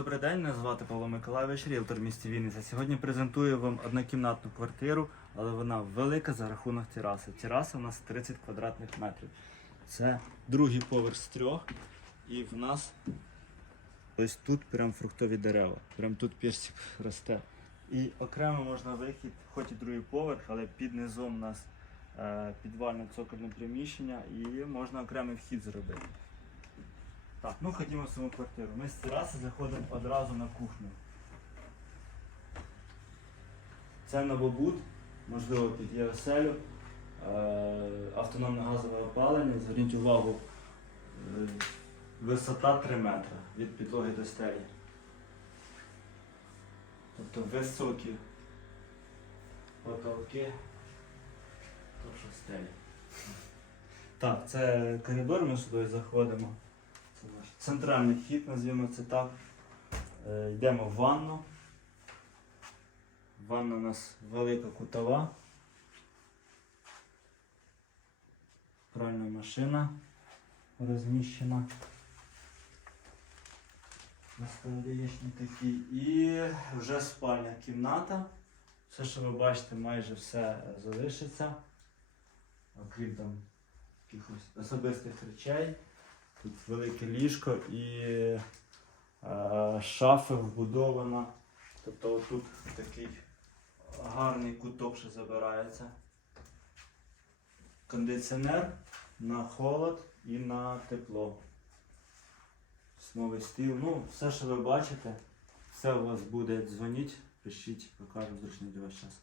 Добрий день, мене звати Павло Миколайович, ріелтор в місті Вінниця. Сьогодні презентую вам однокімнатну квартиру, але вона велика за рахунок тераси. Тераса у нас 30 квадратних метрів. Це другий поверх з трьох. І в нас ось тут прям фруктові дерева. Прям тут персик росте. І окремо можна вихід, хоч і другий поверх, але під низом у нас е, підвальне цокольне приміщення і можна окремий вхід зробити. Так, ну ходімо в саму квартиру. Ми з тераси заходимо одразу на кухню. Це новобуд, можливо, під є. Е, автономне газове опалення. Зверніть увагу, е, висота 3 метри від підлоги до стелі. Тобто високі потолки, то що стелі. Так, це коридор, ми сюди заходимо. Це наш центральний вхід, назвімо це так. Е, йдемо в ванну. Ванна у нас велика кутова. Пральна машина розміщена. На столішні такі. І вже спальня кімната. Все, що ви бачите, майже все залишиться. Окрім там якихось особистих речей. Тут велике ліжко і е, шафа вбудована. Тобто тут такий гарний куток, що забирається. Кондиціонер на холод і на тепло. Смовий стіл. Ну, все, що ви бачите, все у вас буде. Дзвоніть, пишіть, покажу зручний для вас час.